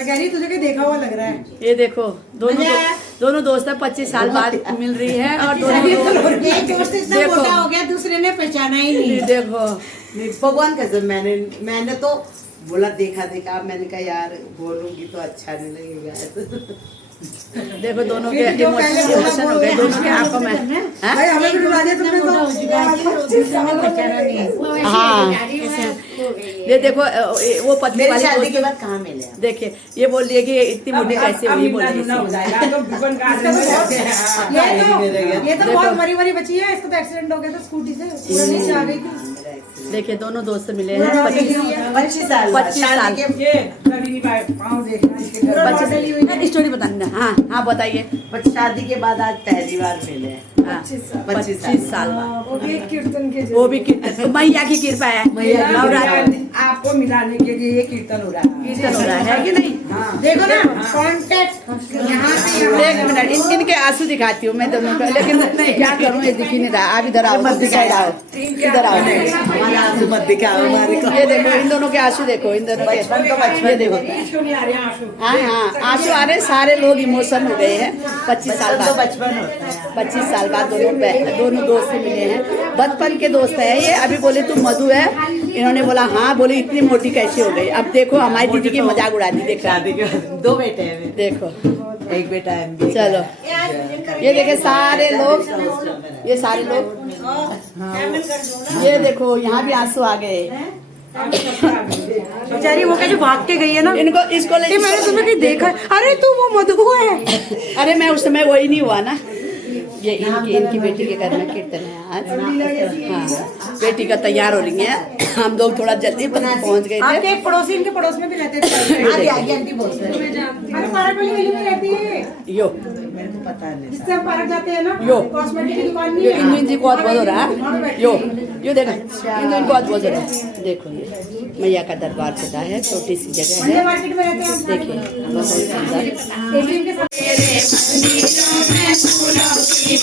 मैं कह रही तुझे कहीं देखा हुआ लग रहा है। ये देखो दोनों दोस्त है, 25 साल बाद मिल रही है और दोनों दोस्त इतना मोटा हो गया दूसरे ने पहचाना ही नहीं। देखो भगवान कसम मैंने तो बोला देखा मैंने कहा यार बोलूंगी तो अच्छा नहीं लगेगा। देखो दोनों के इमोशन हो गए, दोनों के आंखों में। भाई हमें भी डुबा दिया तुमने तो। हाँ ये देखो वो पतली वाली शादी के बाद कहाँ मिले? देखिए ये बोल रही है कि इतनी मोटी कैसे हुई, बोल रही ये तो बहुत मरी मरी बची है, इसका तो एक्सीडेंट हो गया था स्कूटी से, पूरा नीचे आ गई थी। देखिए दोनों दोस्त मिले हैं 25 साल। 25 स्टोरी बताना। हाँ हाँ बताइए। शादी के बाद आज पहली बार मिले। 25 साल बाद वो भी कीर्तन के वो भी कीर्तन, मैया की कृपा है। आपको मिलाने के लिए ये कीर्तन हो रहा है। कीर्तन हो रहा है कि नहीं? देखो ना कांटेक्ट यहाँ से एक मिनट इनके आंसू दिखाती हूँ मैं दोनों को, लेकिन क्या करूँ ये दिख ही नहीं रहा। आप इधर आओ, साइड आओ, इधर आओ। हमारा आंसू मत दिखाओ हमारे को। ये देखो इन दोनों के आंसू, देखो इन दोनों के। ये देखो हाँ हाँ आंसू आ रहे, सारे लोग इमोशन हो गए हैं। 25 साल बाद, बचपन होता है। 25 साल बाद दोनों दोस्त मिले हैं, बचपन के दोस्त है ये। अभी बोले तुम मधु है, इन्होंने बोला हाँ, बोले इतनी मोटी कैसे हो गई। अब देखो हमारी दीदी की मजाक उड़ा दी। देखो शादी के बाद 2 बेटे हैं। देखो एक बेटा है। चलो ये देखे सारे लोग, ये सारे लोग, ये देखो यहाँ भी आंसू आ गए। बेचारी वो कैसे भाग के गई है ना। इनको इसको ले मैंने तुम्हें कहीं देखा। अरे तू वो मधु है। अरे मैं उस समय वही नहीं हुआ ना। ये इनकी बेटी के घर में कीर्तन है आज। हाँ बेटी का तैयार हो रही है। हम लोग थोड़ा जल्दी पहुंच गए थे। आपके एक पड़ोसी इनके पड़ोस में भी रहते थे। आंटी बोलते हैं। अरे पार्क वाली गली में रहती है यो, मेरे को पता नहीं। जिससे हम पार्क जाते हैं ना, यो कॉस्मेटिक की दुकान नहीं यो है। इन जी को बहुत हो रहा है। यो देखो इन को बहुत हो रहा है। देखो ये मैया का दरबार सजा है, छोटी सी जगह है। मार्केट में रहते हैं। देखिए बहुत सुंदर। एटीएम के फूलों से ही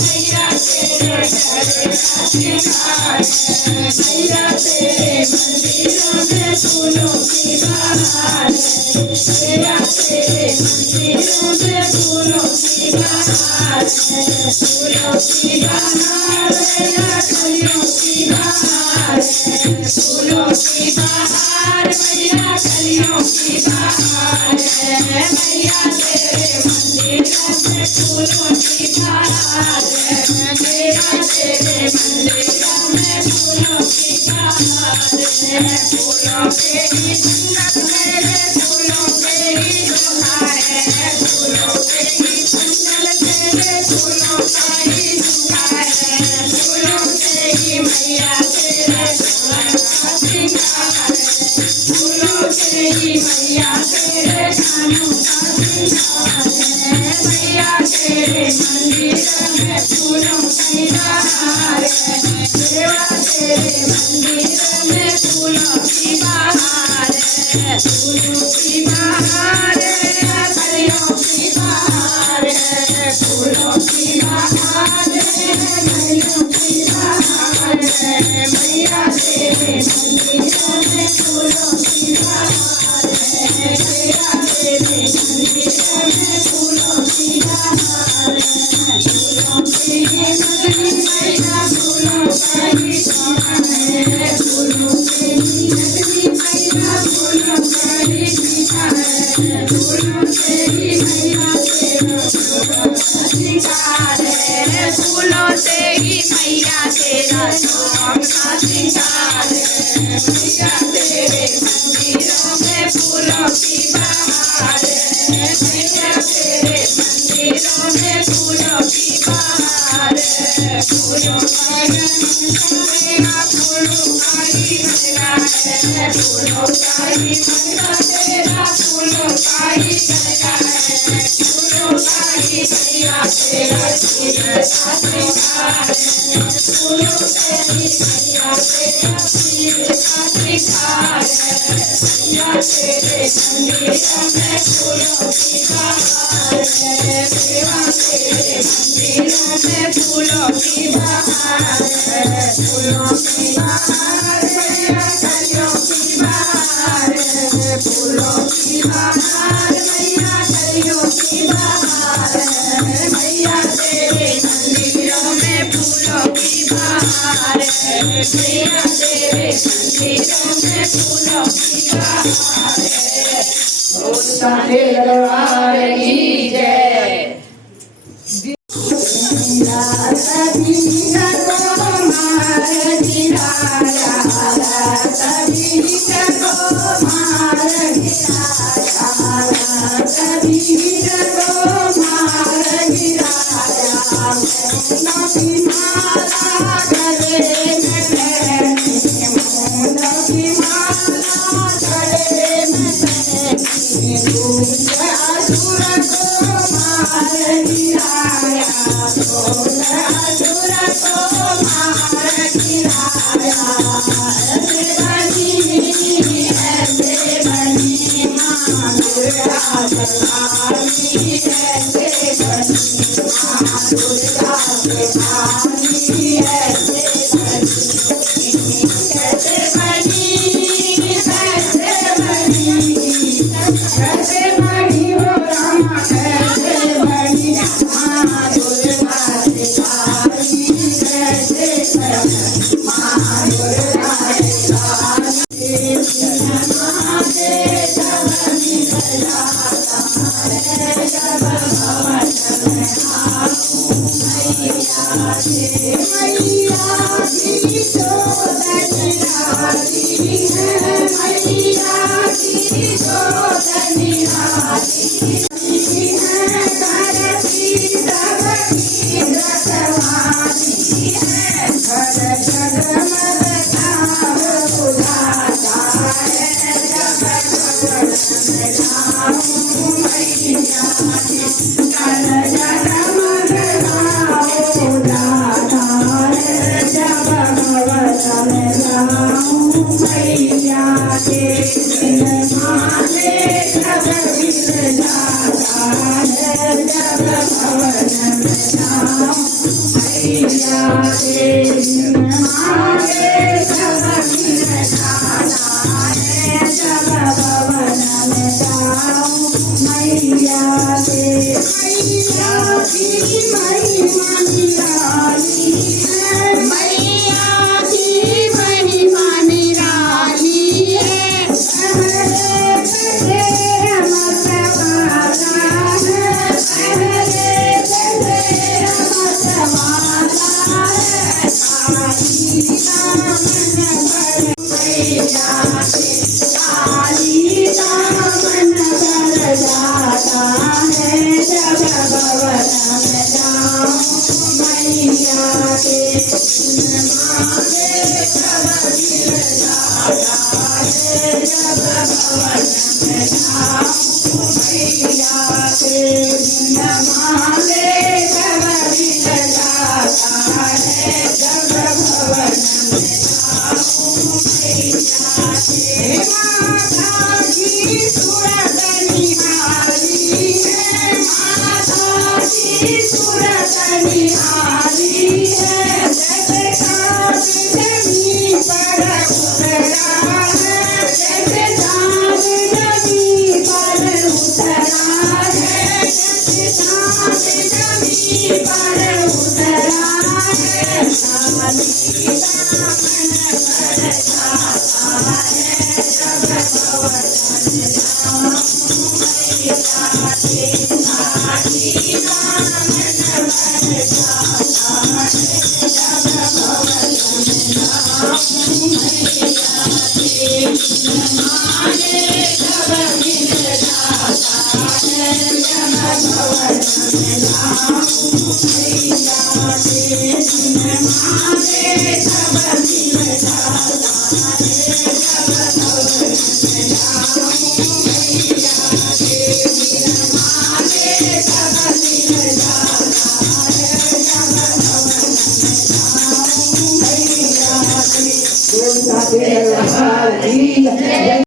मैया तेरे Bye.